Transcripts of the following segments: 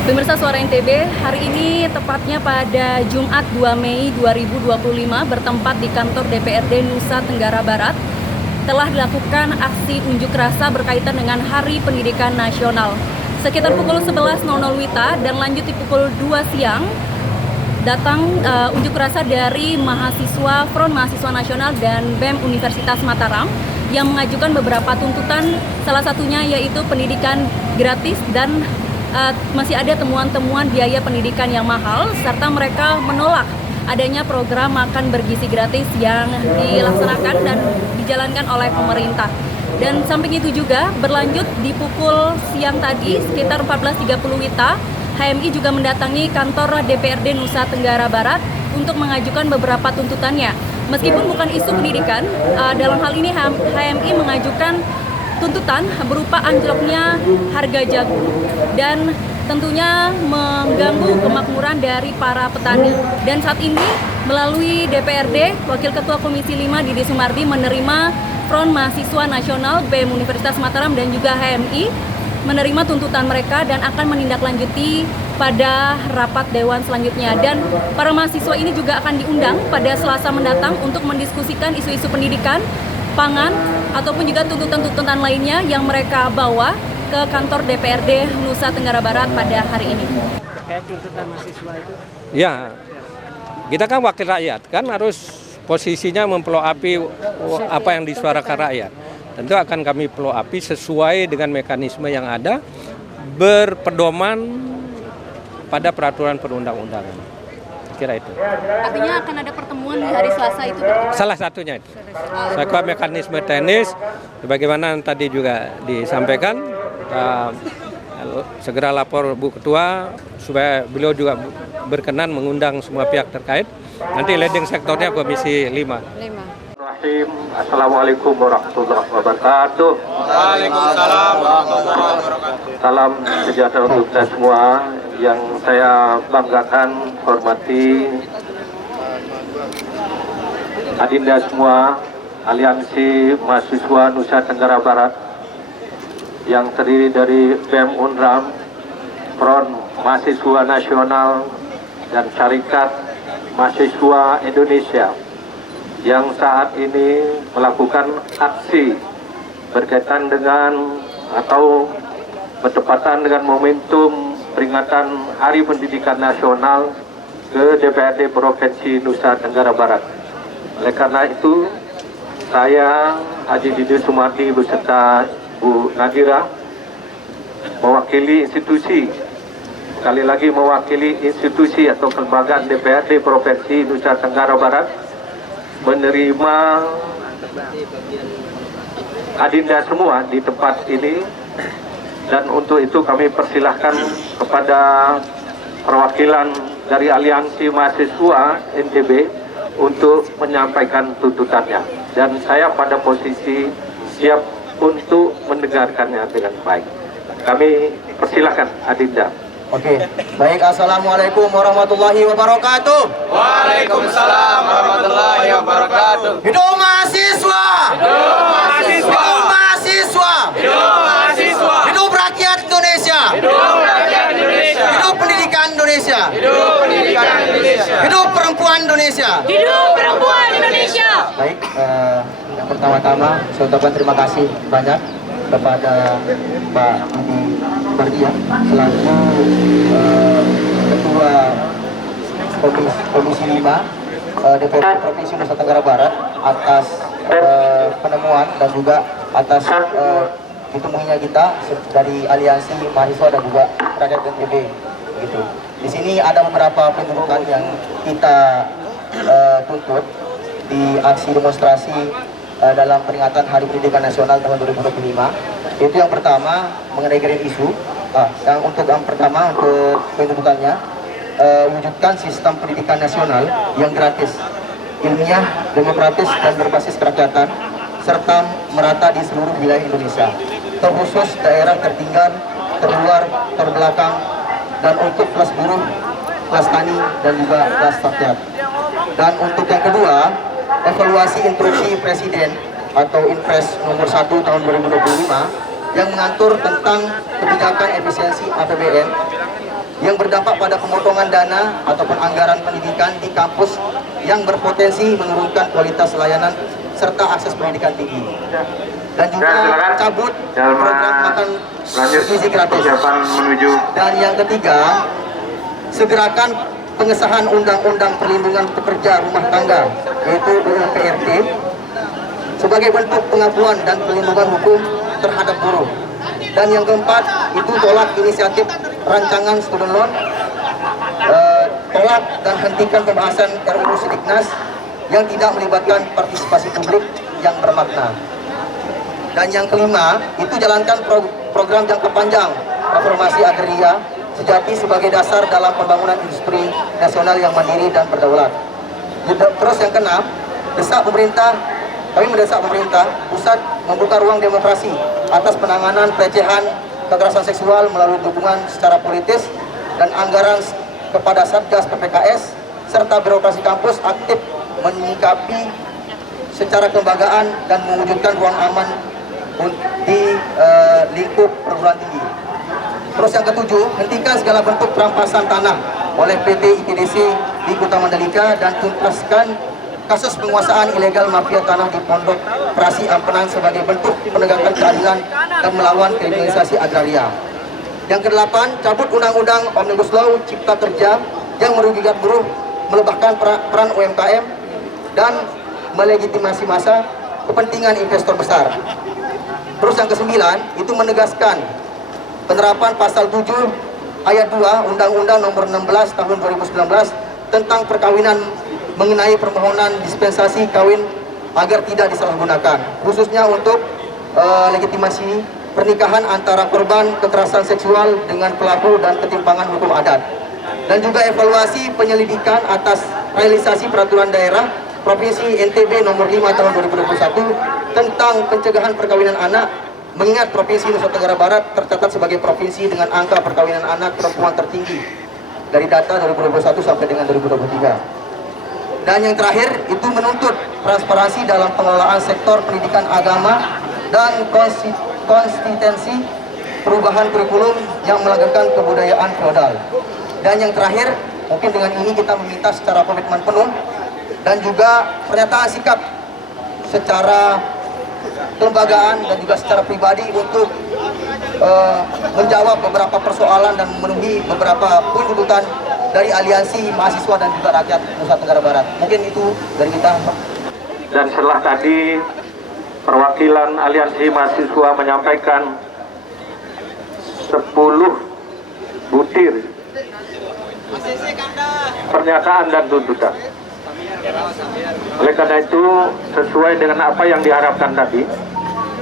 Pemirsa Suara NTB, hari ini tepatnya pada Jumat 2 Mei 2025 bertempat di kantor DPRD Nusa Tenggara Barat telah dilakukan aksi unjuk rasa berkaitan dengan Hari Pendidikan Nasional. Sekitar pukul 11.00 WITA dan lanjut di pukul 2 siang datang unjuk rasa dari mahasiswa Front Mahasiswa Nasional dan BEM Universitas Mataram yang mengajukan beberapa tuntutan, salah satunya yaitu pendidikan gratis dan masih ada temuan-temuan biaya pendidikan yang mahal, serta mereka menolak adanya program makan bergizi gratis yang dilaksanakan dan dijalankan oleh pemerintah. Dan samping itu juga berlanjut di pukul siang tadi sekitar 14.30 WITA, HMI juga mendatangi kantor DPRD Nusa Tenggara Barat untuk mengajukan beberapa tuntutannya. Meskipun bukan isu pendidikan, dalam hal ini HMI mengajukan tuntutan berupa anjloknya harga jagung dan tentunya mengganggu kemakmuran dari para petani. Dan saat ini melalui DPRD, Wakil Ketua Komisi 5 Didi Sumardi menerima Front Mahasiswa Nasional BEM Universitas Mataram dan juga HMI menerima tuntutan mereka dan akan menindaklanjuti pada rapat dewan selanjutnya. Dan para mahasiswa ini juga akan diundang pada Selasa mendatang untuk mendiskusikan isu-isu pendidikan, pangan, ataupun juga tuntutan-tuntutan lainnya yang mereka bawa ke kantor DPRD Nusa Tenggara Barat pada hari ini. Kayak tuntutan mahasiswa itu? Ya, kita kan wakil rakyat, kan harus posisinya mempelopori apa yang disuarakan rakyat. Tentu akan kami pelopori sesuai dengan mekanisme yang ada, berpedoman pada peraturan perundang-undangan. Kira itu. Artinya akan ada pertemuan di hari Selasa itu? Salah satunya itu. Saya kira mekanisme teknis, sebagaimana tadi juga disampaikan, segera lapor Bu Ketua supaya beliau juga berkenan mengundang semua pihak terkait. Nanti leading sektornya Komisi 5. Assalamualaikum warahmatullahi wabarakatuh. Waalaikumsalam warahmatullahi wabarakatuh. Salam sejahtera untuk kita semua. Yang saya banggakan, hormati adinda semua Aliansi Mahasiswa Nusa Tenggara Barat yang terdiri dari BEM Unram, Front Mahasiswa Nasional, dan Syarikat Mahasiswa Indonesia yang saat ini melakukan aksi berkaitan dengan atau bertepatan dengan momentum peringatan Hari Pendidikan Nasional ke DPRD Provinsi Nusa Tenggara Barat. Oleh karena itu, saya Haji Didi Sumardi beserta Bu Nadira mewakili institusi, sekali lagi mewakili institusi atau kelembagaan DPRD Provinsi Nusa Tenggara Barat menerima adinda semua di tempat ini. Dan untuk itu kami persilahkan kepada perwakilan dari Aliansi Mahasiswa NTB untuk menyampaikan tuntutannya. Dan saya pada posisi siap untuk mendengarkannya dengan baik. Kami persilahkan adinda. Oke, baik. Assalamualaikum warahmatullahi wabarakatuh. Waalaikumsalam warahmatullahi wabarakatuh. Hidup mahasiswa! Hidup mahasiswa! Hidup mahasiswa! Hidup mahasiswa! Hidup rakyat Indonesia! Hidup rakyat Indonesia! Hidup pendidikan Indonesia! Hidup pendidikan Indonesia! Hidup perempuan Indonesia! Hidup perempuan Indonesia! Baik, yang pertama-tama saya ucapkan terima kasih banyak kepada Pak Didi Sumardi selaku Ketua Komisi 5 DPRD Provinsi Nusa Tenggara Barat atas penemuan dan juga atas ditemuinya kita dari Aliansi Mahasiswa dan juga Rakyat NTB gitu. Di sini ada beberapa penuntutan yang kita tuntut di aksi demonstrasi dalam peringatan Hari Pendidikan Nasional tahun 2025. Itu yang pertama mengenai grand issue. Yang pertama untuk penuntutannya wujudkan sistem pendidikan nasional yang gratis, ilmiah, demokratis dan berbasis kerakyatan serta merata di seluruh wilayah Indonesia, terkhusus daerah tertinggal, terluar, terbelakang, dan untuk kelas buruh, kelas tani dan juga kelas rakyat. Dan untuk yang kedua, evaluasi instruksi Presiden atau Inpres nomor 1 tahun 2025 yang mengatur tentang kebijakan efisiensi APBN yang berdampak pada pemotongan dana ataupun anggaran pendidikan di kampus yang berpotensi menurunkan kualitas layanan serta akses pendidikan tinggi. Dan juga cabut program makan gizi gratis. Dan yang ketiga, segerakan pengesahan Undang-Undang Perlindungan Pekerja Rumah Tangga, yaitu UU PRT, sebagai bentuk pengakuan dan perlindungan hukum terhadap buruh. Dan yang keempat, itu tolak inisiatif rancangan student loan, tolak dan hentikan pembahasan RUU Sidiknas yang tidak melibatkan partisipasi publik yang bermakna. Dan yang kelima, itu jalankan program jangka panjang reformasi agraria sejati sebagai dasar dalam pembangunan industri nasional yang mandiri dan berdaulat. Terus yang keenam, kami mendesak pemerintah pusat membuka ruang demokrasi atas penanganan pelecehan kekerasan seksual melalui dukungan secara politis dan anggaran kepada Satgas PPKS serta birokrasi kampus aktif menyikapi secara kelembagaan dan mewujudkan ruang aman di lingkup perguruan tinggi. Terus yang ketujuh, hentikan segala bentuk perampasan tanah oleh PT ITDC di Kota Mandalika dan tuntaskan kasus penguasaan ilegal mafia tanah di Pondok Prasi Ampenan sebagai bentuk penegakan keadilan dan melawan kriminalisasi agraria. Yang kedelapan, cabut Undang-Undang Omnibus Law Cipta Kerja yang merugikan buruh, melebahkan peran UMKM dan melegitimasi massa kepentingan investor besar. Terus yang kesembilan, itu menegaskan penerapan pasal 7 ayat 2 Undang-Undang nomor 16 tahun 2019 tentang perkawinan mengenai permohonan dispensasi kawin agar tidak disalahgunakan, khususnya untuk legitimasi pernikahan antara korban kekerasan seksual dengan pelaku dan ketimpangan hukum adat. Dan juga evaluasi penyelidikan atas realisasi peraturan daerah Provinsi NTB nomor 5 tahun 2021 tentang pencegahan perkawinan anak, mengingat Provinsi Nusa Tenggara Barat tercatat sebagai provinsi dengan angka perkawinan anak perempuan tertinggi dari data 2021 sampai dengan 2023. Dan yang terakhir, itu menuntut transparansi dalam pengelolaan sektor pendidikan agama dan konsistensi perubahan kurikulum yang melanggengkan kebudayaan feodal. Dan yang terakhir, mungkin dengan ini kita meminta secara komitmen penuh dan juga pernyataan sikap secara kelembagaan dan juga secara pribadi untuk menjawab beberapa persoalan dan memenuhi beberapa tuntutan dari Aliansi Mahasiswa dan juga Rakyat Nusa Tenggara Barat. Mungkin itu dari kita. Dan setelah tadi perwakilan Aliansi Mahasiswa menyampaikan 10 butir pernyataan dan tuntutan. Oleh karena itu, sesuai dengan apa yang diharapkan tadi,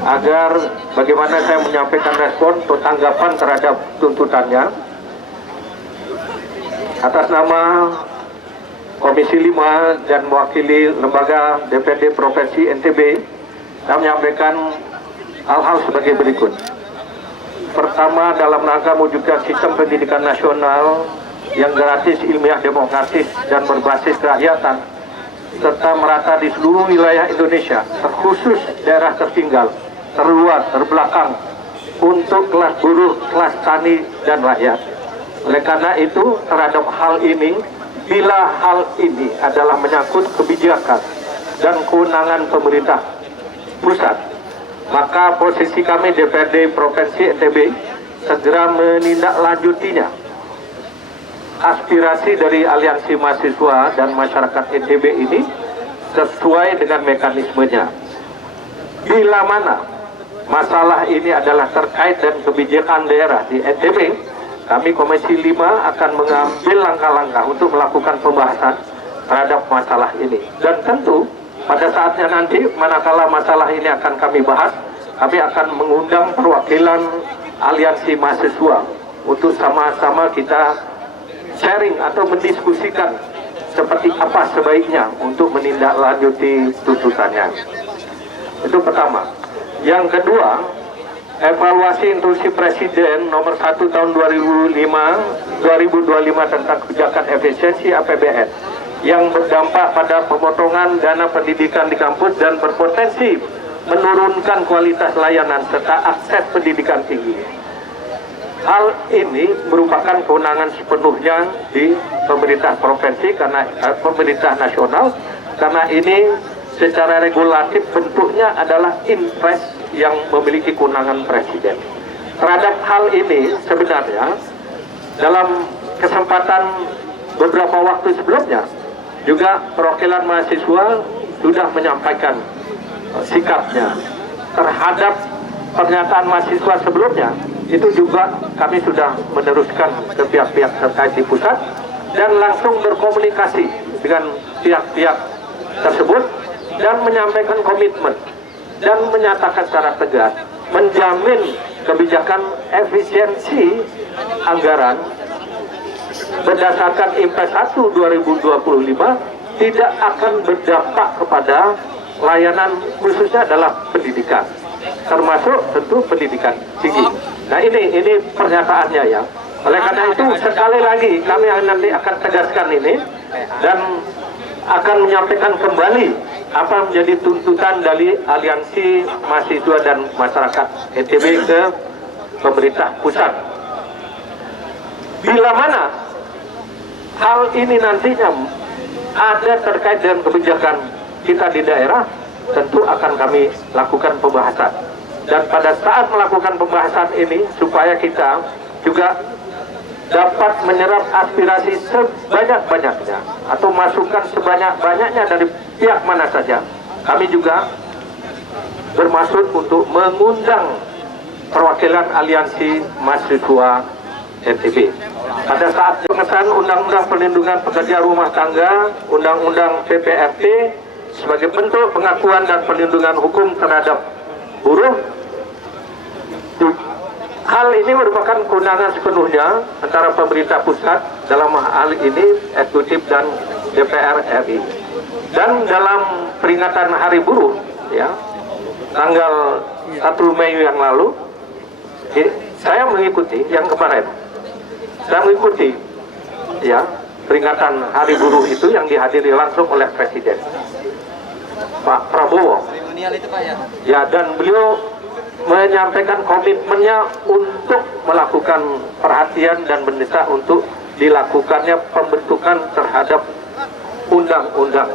agar bagaimana saya menyampaikan respon atau tanggapan terhadap tuntutannya, atas nama Komisi 5 dan mewakili lembaga DPRD Provinsi NTB, saya menyampaikan hal-hal sebagai berikut. Pertama, dalam rangka mewujudkan sistem pendidikan nasional yang gratis, ilmiah, demokratis, dan berbasis kerakyatan, serta merata di seluruh wilayah Indonesia, terkhusus daerah tertinggal, terluar, terbelakang, untuk kelas buruh, kelas tani, dan rakyat. Oleh karena itu, terhadap hal ini, bila hal ini adalah menyangkut kebijakan dan kewenangan pemerintah pusat, maka posisi kami DPRD Provinsi NTB segera menindaklanjutinya. Aspirasi dari Aliansi Mahasiswa dan Masyarakat NTB ini sesuai dengan mekanismenya. Bila mana masalah ini adalah terkait dengan kebijakan daerah di NTB, kami Komisi 5 akan mengambil langkah-langkah untuk melakukan pembahasan terhadap masalah ini. Dan tentu pada saatnya nanti, manakala masalah ini akan kami bahas, kami akan mengundang perwakilan Aliansi Mahasiswa untuk sama-sama kita sharing atau mendiskusikan seperti apa sebaiknya untuk menindaklanjuti tuntutannya. Itu pertama. Yang kedua, evaluasi instruksi Presiden nomor 1 tahun 2025 tentang kebijakan efisiensi APBN yang berdampak pada pemotongan dana pendidikan di kampus dan berpotensi menurunkan kualitas layanan serta akses pendidikan tinggi. Hal ini merupakan kewenangan sepenuhnya di pemerintah provinsi karena pemerintah nasional, karena ini secara regulatif bentuknya adalah impres yang memiliki kewenangan presiden. Terhadap hal ini sebenarnya dalam kesempatan beberapa waktu sebelumnya juga perwakilan mahasiswa sudah menyampaikan sikapnya terhadap pernyataan mahasiswa sebelumnya. Itu juga kami sudah meneruskan ke pihak-pihak terkait di pusat dan langsung berkomunikasi dengan pihak-pihak tersebut dan menyampaikan komitmen dan menyatakan secara tegas menjamin kebijakan efisiensi anggaran berdasarkan Impres 1 2025 tidak akan berdampak kepada layanan, khususnya adalah pendidikan, termasuk tentu pendidikan tinggi. Nah ini pernyataannya ya. Oleh karena itu sekali lagi kami nanti akan tegaskan ini dan akan menyampaikan kembali apa menjadi tuntutan dari Aliansi Mahasiswa dan Masyarakat NTB ke pemerintah pusat. Bila mana hal ini nantinya ada terkait dengan kebijakan kita di daerah, tentu akan kami lakukan pembahasan. Dan pada saat melakukan pembahasan ini, supaya kita juga dapat menyerap aspirasi sebanyak-banyaknya atau masukan sebanyak-banyaknya dari pihak mana saja, kami juga bermaksud untuk mengundang perwakilan Aliansi Mahasiswa NTB. Pada saat pengesahan Undang-Undang Perlindungan Pekerja Rumah Tangga, Undang-Undang PPRT sebagai bentuk pengakuan dan perlindungan hukum terhadap buruh, hal ini merupakan kewenangan sepenuhnya antara pemerintah pusat dalam hal ini eksekutif dan DPR RI. Dan dalam peringatan Hari Buruh ya tanggal 1 Mei yang lalu, saya mengikuti yang kemarin. Saya mengikuti ya peringatan Hari Buruh itu yang dihadiri langsung oleh Presiden Pak Prabowo. Ya, dan beliau menyampaikan komitmennya untuk melakukan perhatian dan mendesak untuk dilakukannya pembentukan terhadap undang-undang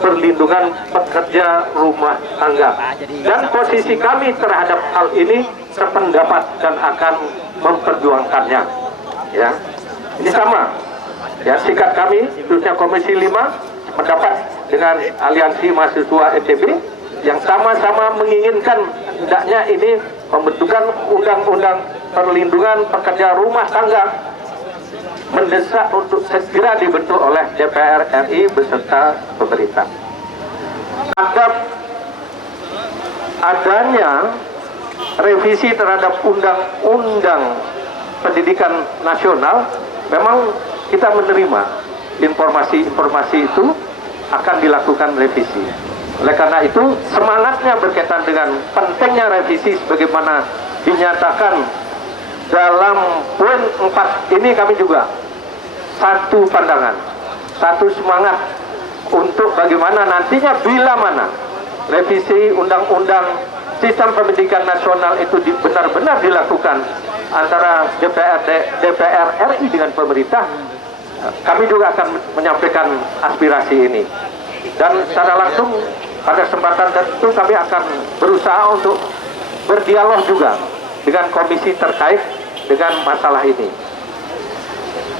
perlindungan pekerja rumah tangga. Dan posisi kami terhadap hal ini sependapat dan akan memperjuangkannya. Ya, ini sama. Ya, sikap kami, khususnya Komisi 5, mendapat dengan Aliansi Mahasiswa NTB yang sama-sama menginginkan hendaknya ini pembentukan undang-undang perlindungan pekerja rumah tangga mendesak untuk segera dibentuk oleh DPR RI beserta pemerintah. Adanya revisi terhadap undang-undang pendidikan nasional, memang kita menerima informasi-informasi itu akan dilakukan revisi. Oleh karena itu, semangatnya berkaitan dengan pentingnya revisi sebagaimana dinyatakan dalam poin 4 ini, kami juga satu pandangan, satu semangat untuk bagaimana nantinya bila mana revisi undang-undang sistem pendidikan nasional itu benar-benar dilakukan antara DPR RI dengan pemerintah, kami juga akan menyampaikan aspirasi ini. Dan secara langsung pada kesempatan tentu kami akan berusaha untuk berdialog juga dengan komisi terkait dengan masalah ini.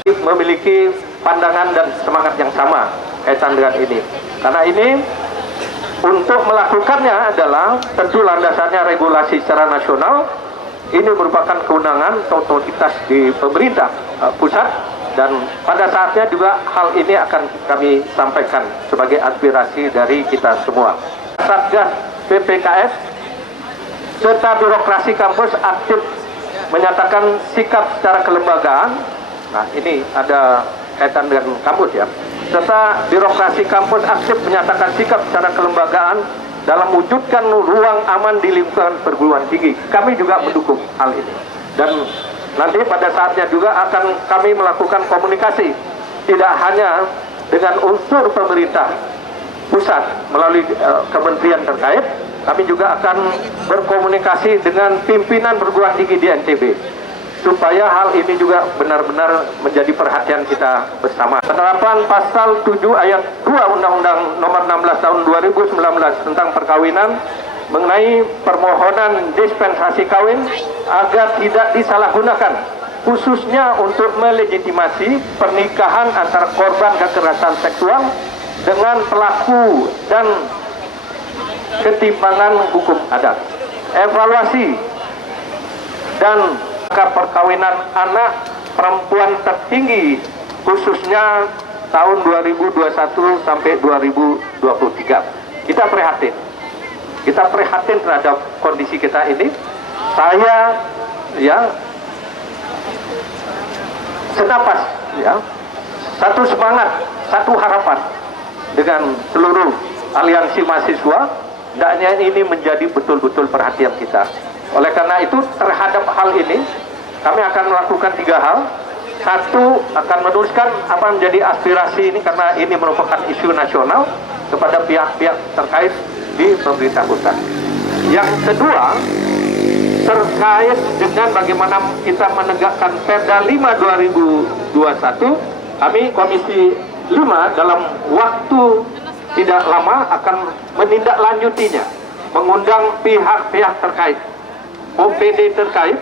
Memiliki pandangan dan semangat yang sama kaitan dengan ini. Karena ini untuk melakukannya adalah tentu landasannya regulasi secara nasional. Ini merupakan kewenangan otoritas di pemerintah pusat, dan pada saatnya juga hal ini akan kami sampaikan sebagai aspirasi dari kita semua. Satgas PPKS serta birokrasi kampus aktif menyatakan sikap secara kelembagaan. Nah, ini ada kaitan dengan kampus ya. Serta birokrasi kampus aktif menyatakan sikap secara kelembagaan dalam mewujudkan ruang aman di lingkungan perguruan tinggi. Kami juga mendukung hal ini. Dan Nanti pada saatnya juga akan kami melakukan komunikasi, tidak hanya dengan unsur pemerintah pusat melalui kementerian terkait, kami juga akan berkomunikasi dengan pimpinan perguruan tinggi di NTB, supaya hal ini juga benar-benar menjadi perhatian kita bersama. Penerapan pasal 7 ayat 2 Undang-Undang Nomor 16 Tahun 2019 tentang perkawinan mengenai permohonan dispensasi kawin agar tidak disalahgunakan, khususnya untuk melegitimasi pernikahan antara korban kekerasan seksual dengan pelaku dan ketimpangan hukum adat. Evaluasi dan perkawinan anak perempuan tertinggi khususnya tahun 2021 sampai 2023. Kita prihatin terhadap kondisi kita ini. Saya senapas satu semangat, satu harapan dengan seluruh aliansi mahasiswa, hendaknya ini menjadi betul-betul perhatian kita. Oleh karena itu, terhadap hal ini kami akan melakukan 3 hal. Satu, akan menuliskan apa menjadi aspirasi ini, karena ini merupakan isu nasional, kepada pihak-pihak terkait di pemerintah pusat. Yang kedua, terkait dengan bagaimana kita menegakkan Perda 5 2021, kami Komisi 5 dalam waktu tidak lama akan menindaklanjutinya, mengundang pihak-pihak terkait, OPD terkait,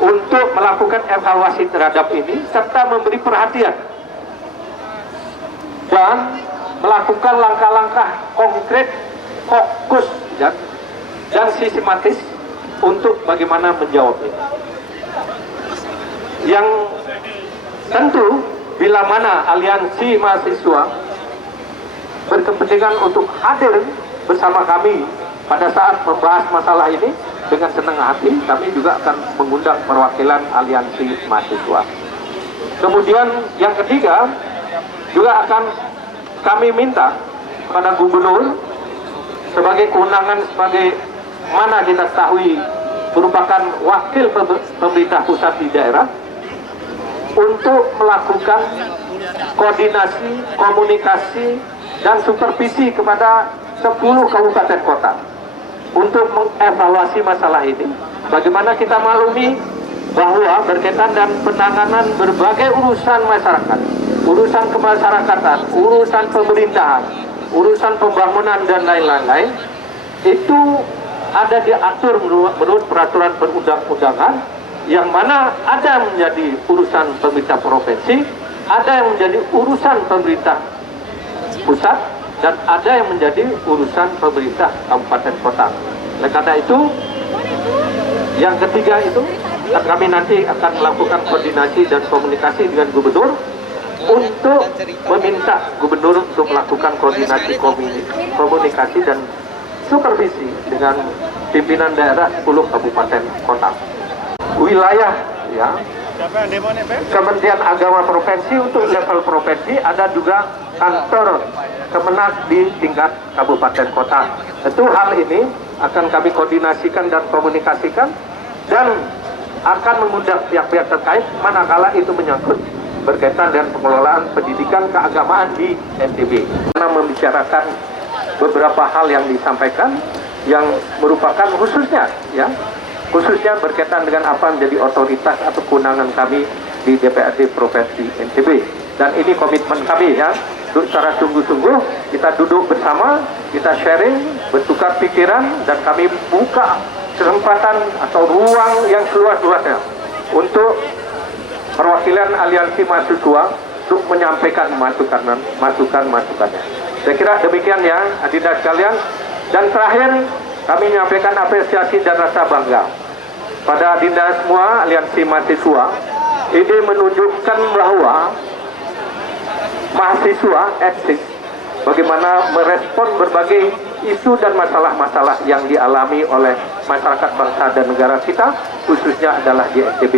untuk melakukan evaluasi terhadap ini serta memberi perhatian dan melakukan langkah-langkah konkret, fokus dan sistematis untuk bagaimana menjawab ini. Yang tentu bila mana aliansi mahasiswa berkepentingan untuk hadir bersama kami pada saat membahas masalah ini, dengan senang hati kami juga akan mengundang perwakilan aliansi mahasiswa. Kemudian yang ketiga, juga akan kami minta kepada gubernur sebagai kewenangan, sebagai mana kita ketahui merupakan wakil pemerintah pusat di daerah, untuk melakukan koordinasi, komunikasi, dan supervisi kepada 10 kabupaten kota untuk mengevaluasi masalah ini. Bagaimana kita maklumi bahwa berkaitan dan penanganan berbagai urusan masyarakat, urusan kemasyarakatan, urusan pemerintahan, urusan pembangunan dan lain-lain, itu ada diatur menurut peraturan perundang-undangan, yang mana ada yang menjadi urusan pemerintah provinsi, ada yang menjadi urusan pemerintah pusat, dan ada yang menjadi urusan pemerintah kabupaten kota. Oleh karena itu, yang ketiga itu, kami nanti akan melakukan koordinasi dan komunikasi dengan gubernur untuk meminta gubernur untuk melakukan koordinasi, komunikasi dan supervisi dengan pimpinan daerah 10 kabupaten kota. Wilayah Kementerian Agama Provinsi untuk level provinsi, ada juga kantor Kemenak di tingkat kabupaten kota. Tentu hal ini akan kami koordinasikan dan komunikasikan, dan akan mengundang pihak-pihak terkait manakala itu menyangkut berkaitan dengan pengelolaan pendidikan keagamaan di NTB. Karena membicarakan beberapa hal yang disampaikan yang merupakan khususnya berkaitan dengan apa menjadi otoritas atau kewenangan kami di DPRD Provinsi NTB. Dan ini komitmen kami secara sungguh-sungguh kita duduk bersama, kita sharing, bertukar pikiran, dan kami buka kesempatan atau ruang yang seluas-luasnya untuk perwakilan aliansi mahasiswa untuk menyampaikan masukan-masukannya. Saya kira demikian adinda sekalian. Dan terakhir, kami menyampaikan apresiasi dan rasa bangga pada adinda semua aliansi mahasiswa. Ini menunjukkan bahwa mahasiswa eksis bagaimana merespon berbagai isu dan masalah-masalah yang dialami oleh masyarakat bangsa dan negara kita, khususnya adalah di NTB.